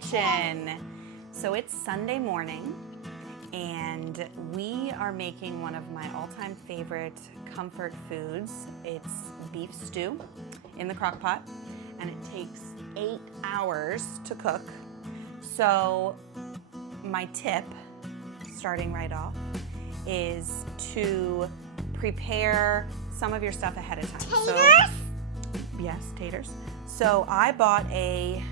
kitchen. So it's Sunday morning and we are making one of my all-time favorite comfort foods. It's beef stew in the crock pot and it takes 8 hours to cook. So my tip, starting right off, is to prepare some of your stuff ahead of time. Taters? Yes, taters. So I bought a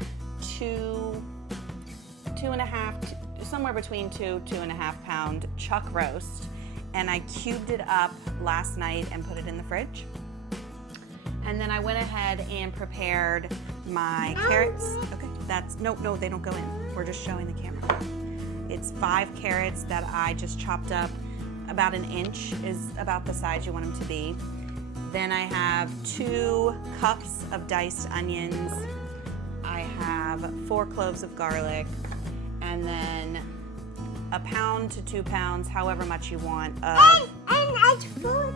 somewhere between 2.5 pound chuck roast, and I cubed it up last night and put it in the fridge. And then I went ahead and prepared my carrots. Okay, no, they don't go in. We're just showing the camera. It's 5 carrots that I just chopped up. About 1 inch is about the size you want them to be. Then I have 2 cups of diced onions. I have 4 cloves of garlic, and then 1 pound to 2 pounds, however much you want, of and food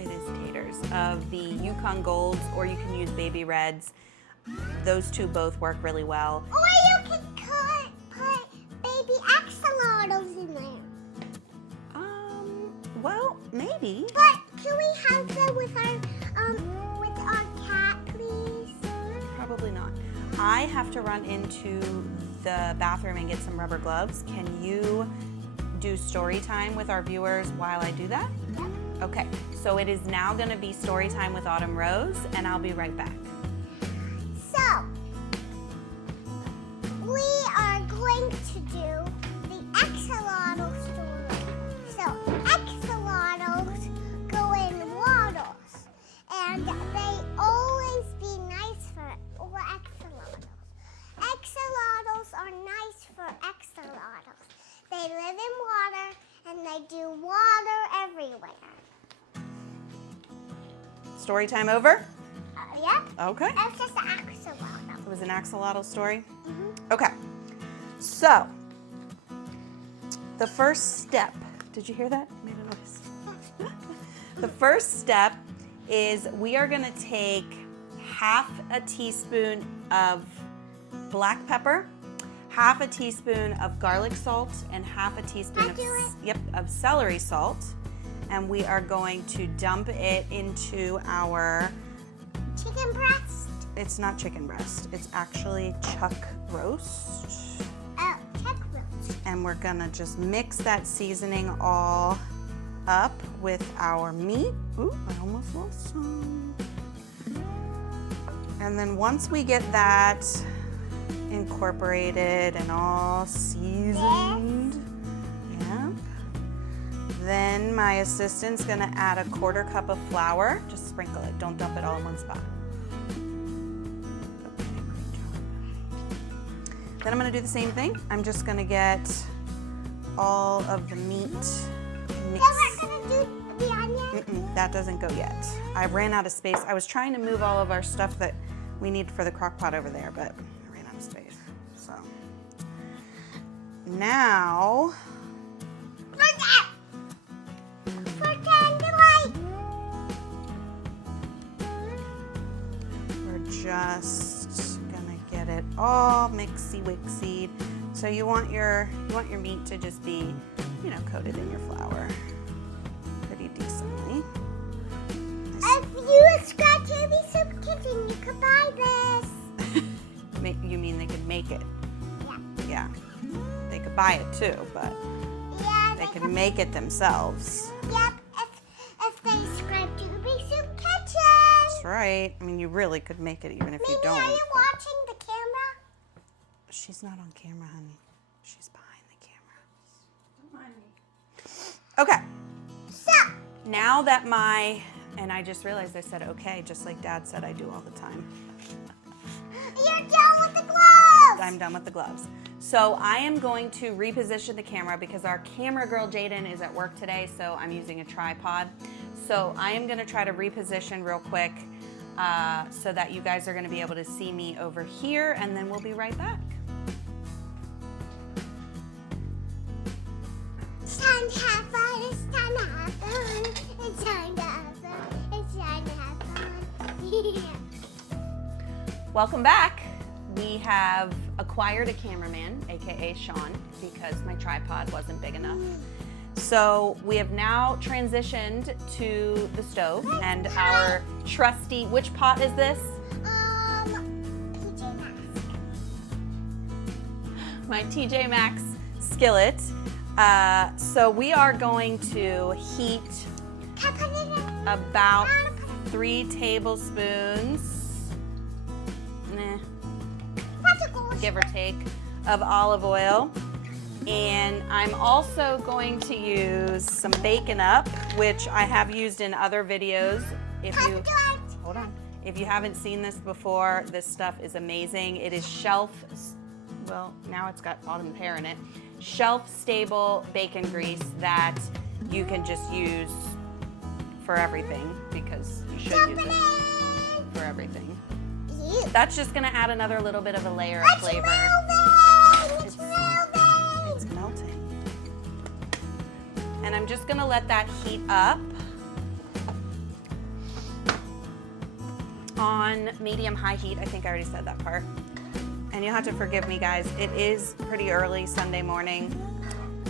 it is taters, of the Yukon Golds, or you can use baby reds. Those two both work really well. Or you can put baby axolotls in there. Well, maybe. But can we have them with our cat, please? Probably not. I have to run into the bathroom and get some rubber gloves. Can you do story time with our viewers while I do that? Yep. Okay, so it is now going to be story time with Autumn Rose, and I'll be right back. So, we are going to do the axolotl story. So, axolotls go in waters, and they always be nice for axolotls. Axolotls are nice for axolotls. They live in water, and they do water everywhere. Story time over? Yeah? Okay. It's just an axolotl. It was an axolotl story? Mm-hmm. Okay, so the first step, did you hear that? It made a noise. The first step is we are gonna take half a teaspoon of black pepper, half a teaspoon of garlic salt, and half a teaspoon of celery salt. And we are going to dump it into our chicken breast? It's not chicken breast. It's actually chuck roast. Oh, chuck roast. And we're gonna just mix that seasoning all up with our meat. Ooh, I almost lost some. And then once we get that incorporated and all seasoned, then my assistant's gonna add a 1/4 cup of flour. Just sprinkle it, don't dump it all in one spot. Okay, great job. Then I'm gonna do the same thing. I'm just gonna get all of the meat mixed. So we're gonna do the onion? That doesn't go yet. I ran out of space. I was trying to move all of our stuff that we need for the crock pot over there, but I ran out of space. So now, just gonna get it all mixy-wixied. So you want your meat to just be, coated in your flour pretty decently. If you subscribe to the Soup Kitchen, you could buy this. You mean they could make it? Yeah. Yeah. They could buy it too, but yeah, they could make it themselves. Yep. If they subscribe to the Soup Kitchen. That's right. I mean, you really could make it even if you don't. Are you watching the camera? She's not on camera, honey. She's behind the camera. Behind me. Okay. So. Now that and I just realized I said okay, just like Dad said I do all the time. You're done with the gloves. I'm done with the gloves. So I am going to reposition the camera because our camera girl Jaden is at work today, so I'm using a tripod. So I am gonna try to reposition real quick so that you guys are gonna be able to see me over here, and then we'll be right back. It's time to have fun, it's time to have fun, it's time to have fun, it's time to have fun. Welcome back. we have acquired a cameraman, AKA Sean, because my tripod wasn't big enough. So we have now transitioned to the stove and our trusty, which pot is this? TJ Maxx. My TJ Maxx skillet. So we are going to heat about 3 tablespoons, give or take, of olive oil. And I'm also going to use some bacon up, which I have used in other videos. Hold on. If you haven't seen this before, this stuff is amazing. It is well, now it's got autumn pear in it. Shelf-stable bacon grease that you can just use for everything, because you should use it for everything. That's just gonna add another little bit of a layer of flavor. It's melting. And I'm just gonna let that heat up on medium-high heat. I think I already said that part. And you'll have to forgive me, guys. It is pretty early Sunday morning,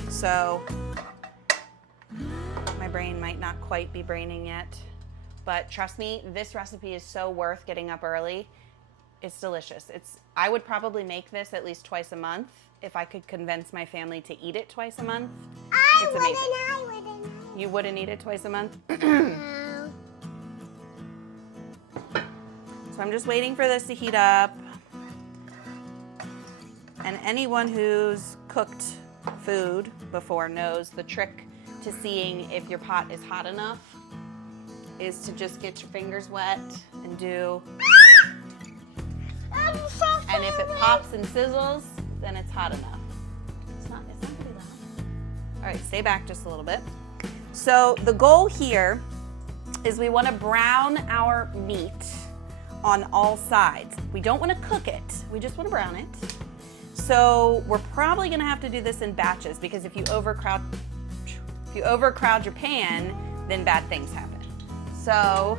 so my brain might not quite be braining yet. But trust me, this recipe is so worth getting up early. It's delicious. I would probably make this at least twice a month if I could convince my family to eat it twice a month. It's amazing. I wouldn't. You wouldn't eat it twice a month? No. So I'm just waiting for this to heat up. And anyone who's cooked food before knows the trick to seeing if your pot is hot enough is to just get your fingers wet and do. And if it pops and sizzles, then it's hot enough. It's not pretty loud. All right, stay back just a little bit. So the goal here is we want to brown our meat on all sides. We don't want to cook it. We just want to brown it. So we're probably going to have to do this in batches, because if you overcrowd your pan, then bad things happen. So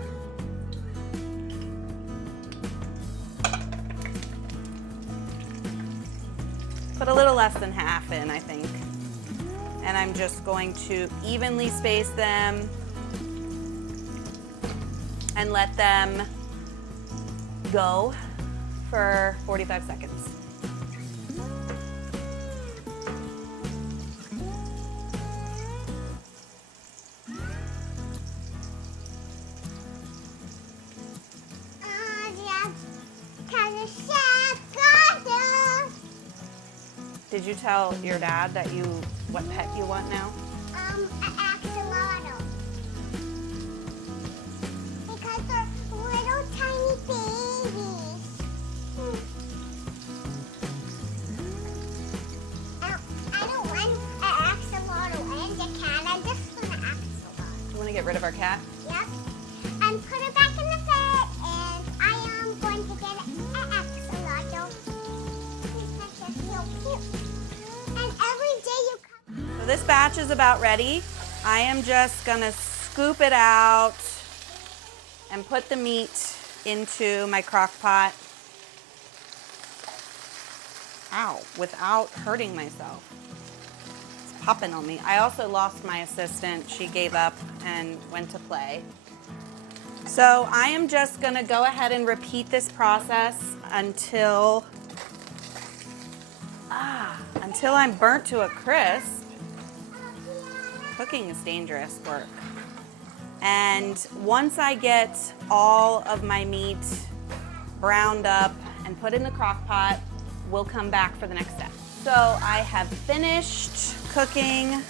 put a little less than half in, I think. And I'm just going to evenly space them and let them go for 45 seconds. Did you tell your dad that what pet you want now? An axolotl. Because they're little tiny babies. I don't want an axolotl and a cat. I just want an axolotl. You want to get rid of our cat? Yep. And put it back in the bed, and I am going to get an axolotl. Because they're so cute. And every day you come. So this batch is about ready. I am just gonna scoop it out and put the meat into my crock pot. Ow, without hurting myself. It's popping on me. I also lost my assistant. She gave up and went to play. So I am just gonna go ahead and repeat this process until I'm burnt to a crisp. Cooking is dangerous work. And once I get all of my meat browned up and put in the crock pot, we'll come back for the next step. So I have finished cooking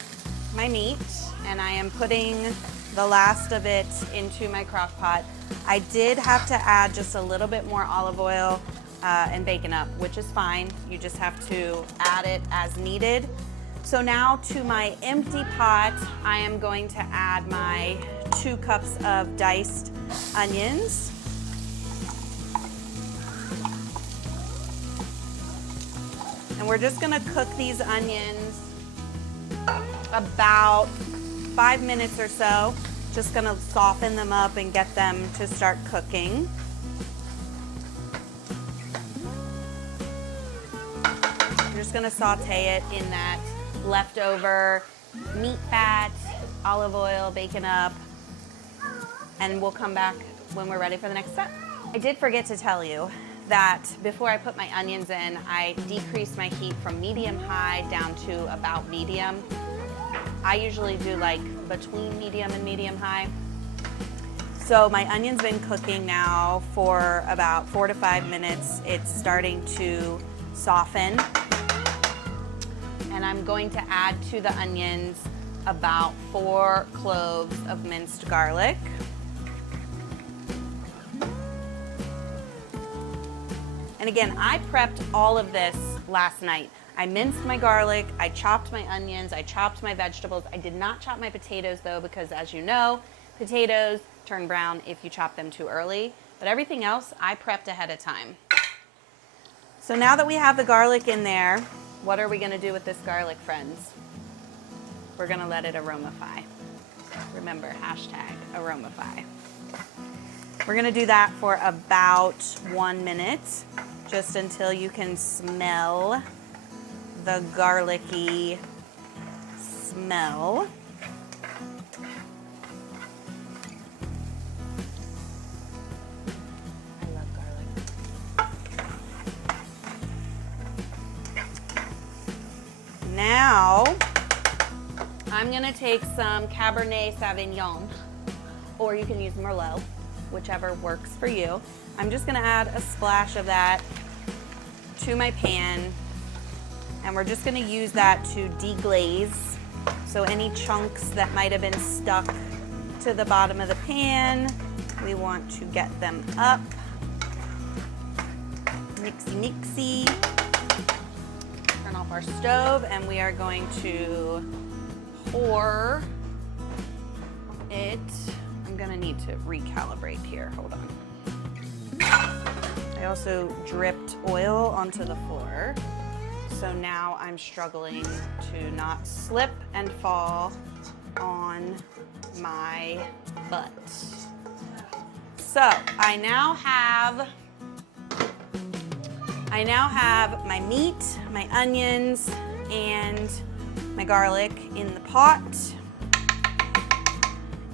my meat, and I am putting the last of it into my crock pot. I did have to add just a little bit more olive oil and bacon up, which is fine. You just have to add it as needed. So now to my empty pot, I am going to add my 2 cups of diced onions. And we're just gonna cook these onions about 5 minutes or so. Just gonna soften them up and get them to start cooking. just gonna saute it in that leftover meat fat, olive oil, bacon up, and we'll come back when we're ready for the next step. I did forget to tell you that before I put my onions in, I decreased my heat from medium-high down to about medium. I usually do like between medium and medium-high. So my onion's been cooking now for about 4 to 5 minutes. It's starting to soften. And I'm going to add to the onions about 4 cloves of minced garlic. And again, I prepped all of this last night. I minced my garlic, I chopped my onions, I chopped my vegetables. I did not chop my potatoes though, because as you know, potatoes turn brown if you chop them too early. But everything else, I prepped ahead of time. So now that we have the garlic in there, what are we gonna do with this garlic, friends? We're gonna let it aromify. Remember, hashtag aromify. We're gonna do that for about 1 minute, just until you can smell the garlicky smell. I love garlic. Now, I'm gonna take some Cabernet Sauvignon, or you can use Merlot, whichever works for you. I'm just gonna add a splash of that to my pan, and we're just gonna use that to deglaze. So any chunks that might have been stuck to the bottom of the pan, we want to get them up. Mixy, mixy. Turn off our stove, and we are going to pour it. I'm gonna need to recalibrate here, hold on. I also dripped oil onto the floor, so now I'm struggling to not slip and fall on my butt. So I now have my meat, my onions, and my garlic in the pot.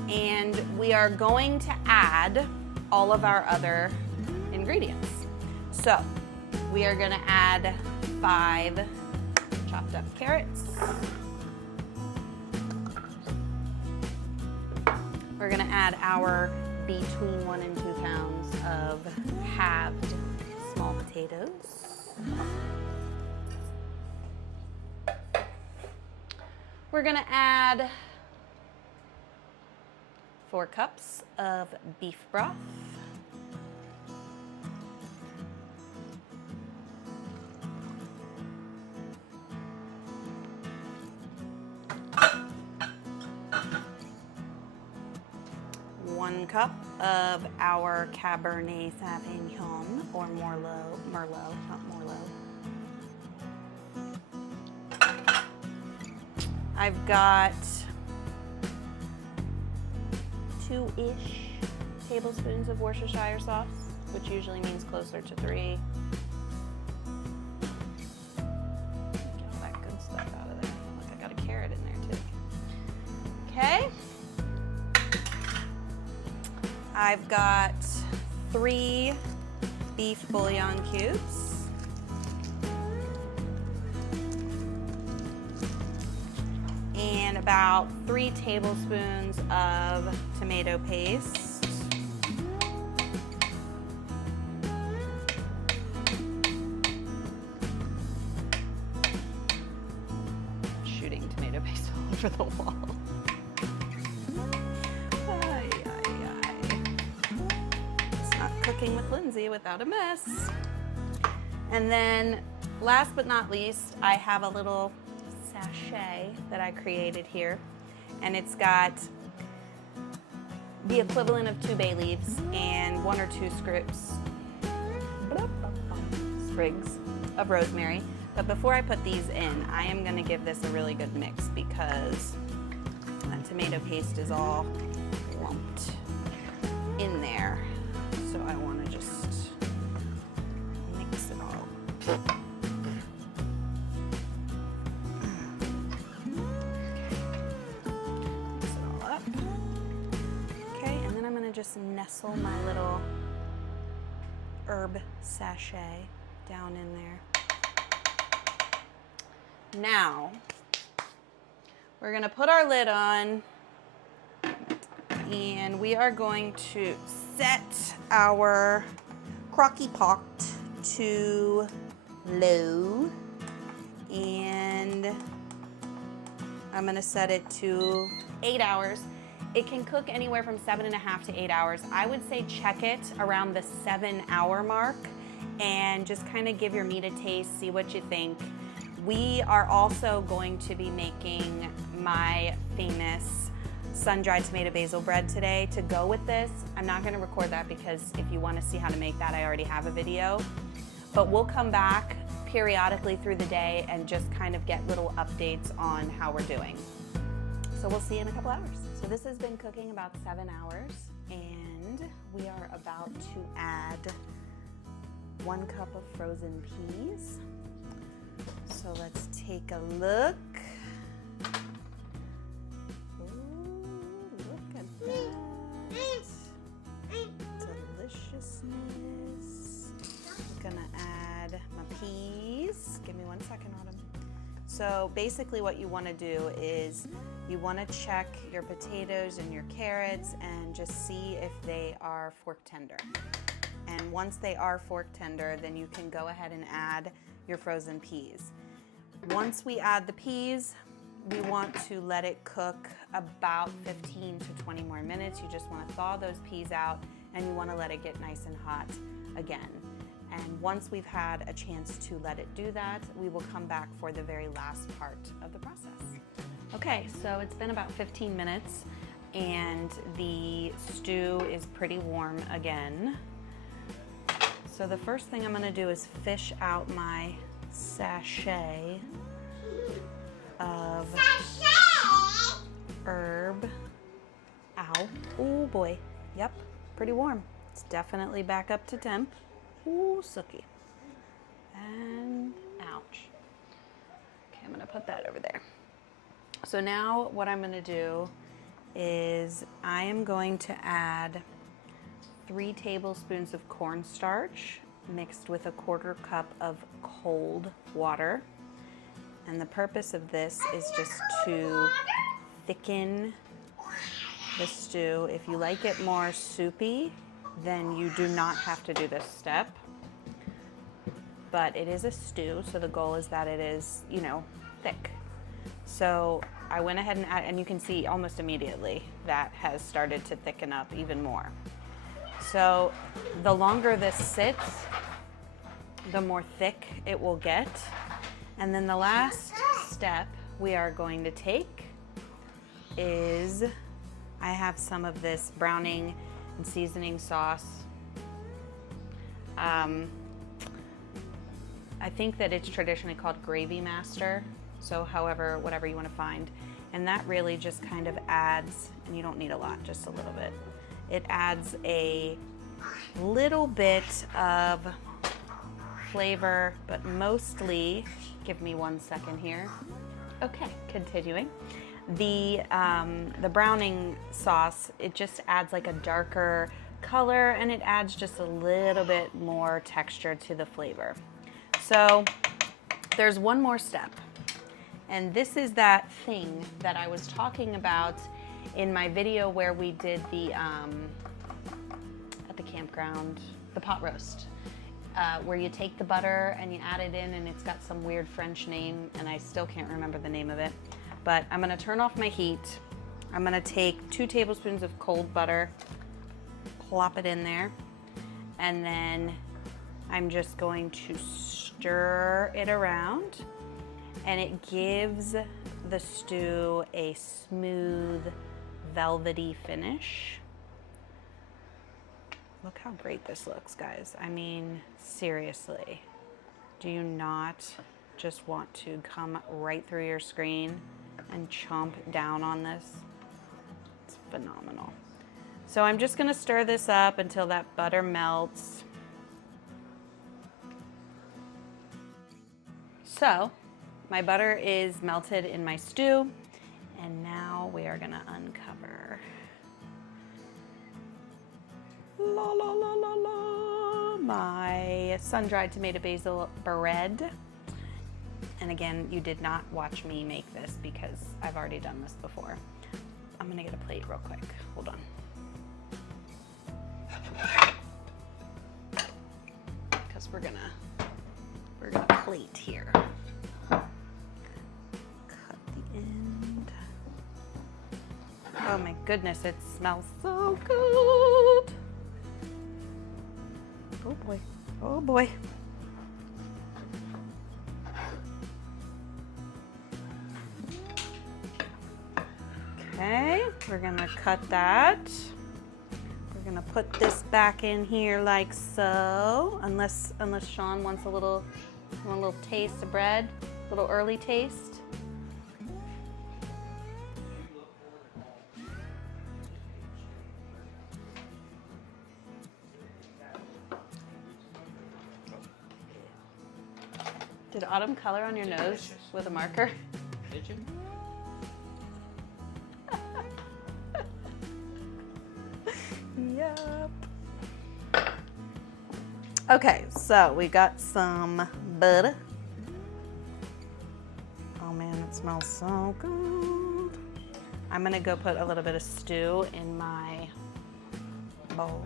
And we are going to add all of our other ingredients. So we are gonna add 5 chopped up carrots. We're gonna add our between 1 and 2 pounds of halved small potatoes. We're gonna add 4 cups of beef broth. One cup of our Cabernet Sauvignon, or Merlot, not Merlot. I've got 2-ish tablespoons of Worcestershire sauce, which usually means closer to 3. Get all that good stuff out of there. Look, I got a carrot in there too. Okay. I've got 3 beef bouillon cubes. And about 3 tablespoons of tomato paste. Shooting tomato paste all over the wall. Cooking with Lindsay without a mess. And then last but not least, I have a little sachet that I created here, and it's got the equivalent of 2 bay leaves and 1 or 2 sprigs of rosemary. But before I put these in, I am going to give this a really good mix, because that tomato paste is all lumped in there. So I want to just mix it all. just nestle my little herb sachet down in there. Now, we're gonna put our lid on and we are going to set our Crockpot to low, and I'm gonna set it to 8 hours. It can cook anywhere from 7.5 to 8 hours. I would say check it around the 7-hour mark and just kind of give your meat a taste, see what you think. We are also going to be making my famous sun-dried tomato basil bread today to go with this. I'm not gonna record that because if you wanna see how to make that, I already have a video. But we'll come back periodically through the day and just kind of get little updates on how we're doing. So we'll see you in a couple hours. So this has been cooking about 7 hours, and we are about to add 1 cup of frozen peas. So let's take a look. Ooh, look at that. Deliciousness. I'm gonna add my peas. Give me 1 second, Autumn. So basically what you wanna do is you wanna check your potatoes and your carrots and just see if they are fork tender. And once they are fork tender, then you can go ahead and add your frozen peas. Once we add the peas, we want to let it cook about 15 to 20 more minutes. You just want to thaw those peas out and you want to let it get nice and hot again. And once we've had a chance to let it do that, we will come back for the very last part of the process. Okay, so it's been about 15 minutes and the stew is pretty warm again. So the first thing I'm gonna do is fish out my sachet of herb. Ow. Oh boy. Yep, pretty warm. It's definitely back up to temp. Ooh, sooky. And ouch. Okay, I'm gonna put that over there. So now what I'm gonna do is I am going to add 3 tablespoons of cornstarch mixed with a 1/4 cup of cold water. And the purpose of this is just to thicken the stew. If you like it more soupy, then you do not have to do this step. But it is a stew, so the goal is that it is, you know, thick. So I went ahead and added, and you can see almost immediately that has started to thicken up even more. So the longer this sits, the more thick it will get. And then the last step we are going to take is I have some of this browning and seasoning sauce. I think that it's traditionally called Gravy Master. So however, whatever you want to find. And that really just kind of adds, and you don't need a lot, just a little bit. It adds a little bit of flavor, but mostly, give me 1 second here. Okay, continuing. The browning sauce, it just adds like a darker color and it adds just a little bit more texture to the flavor. So there's one more step. And this is that thing that I was talking about in my video where we did the, at the campground, the pot roast, where you take the butter and you add it in and it's got some weird French name and I still can't remember the name of it. But I'm gonna turn off my heat. I'm gonna take 2 tablespoons of cold butter, plop it in there, and then I'm just going to stir it around. And it gives the stew a smooth, velvety finish. Look how great this looks, guys. I mean, seriously, do you not just want to come right through your screen and chomp down on this? It's phenomenal. So I'm just gonna stir this up until that butter melts. So, my butter is melted in my stew, and now we are gonna uncover. La la la la la. My sun-dried tomato basil bread. And again, you did not watch me make this because I've already done this before. I'm gonna get a plate real quick. Hold on. Because we're gonna plate here. Cut the end. Oh my goodness, it smells so good. Oh boy, oh boy. Okay, we're gonna cut that. We're gonna put this back in here like so, unless Sean wants a little taste of bread, a little early taste. Did Autumn color on your nose with a marker? Did you? Yep. Okay, so we got some butter. Oh man, it smells so good. I'm gonna go put a little bit of stew in my bowl.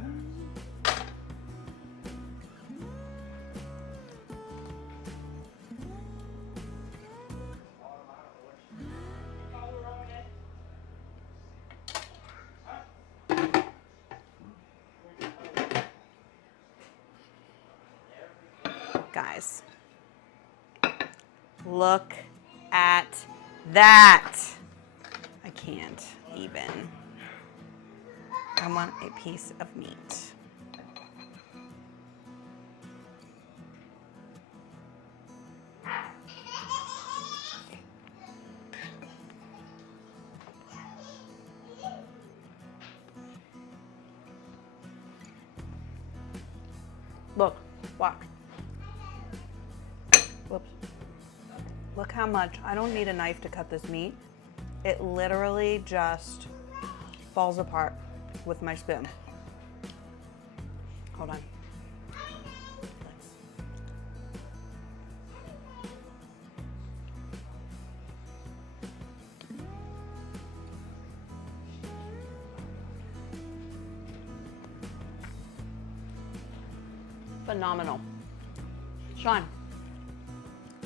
Guys, look at that. I can't even. I want a piece of meat. Look, watch. Whoops. Look how much, I don't need a knife to cut this meat. It literally just falls apart with my spoon. Hold on. Phenomenal. Sean,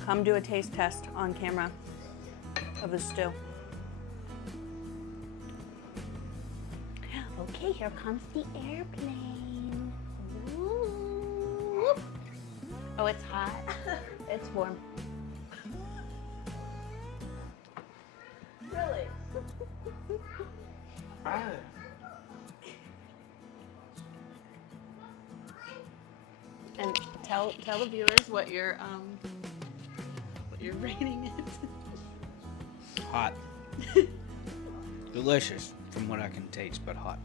come do a taste test on camera of the stew. Okay, here comes the airplane. Woo. Oh, it's hot. It's warm. Really? And tell the viewers what you're rating it. Hot. Delicious from what I can taste, but hot.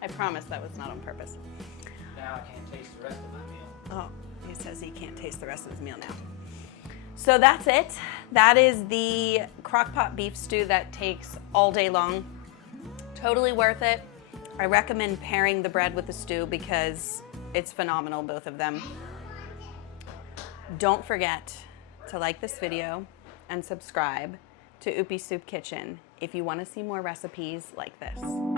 I promise that was not on purpose. Now I can't taste the rest of my meal. Oh, he says he can't taste the rest of his meal now. So that's it. That is the Crockpot beef stew that takes all day long. Totally worth it. I recommend pairing the bread with the stew because it's phenomenal, both of them. Don't forget to like this video and subscribe to Oopie Soup Kitchen if you want to see more recipes like this.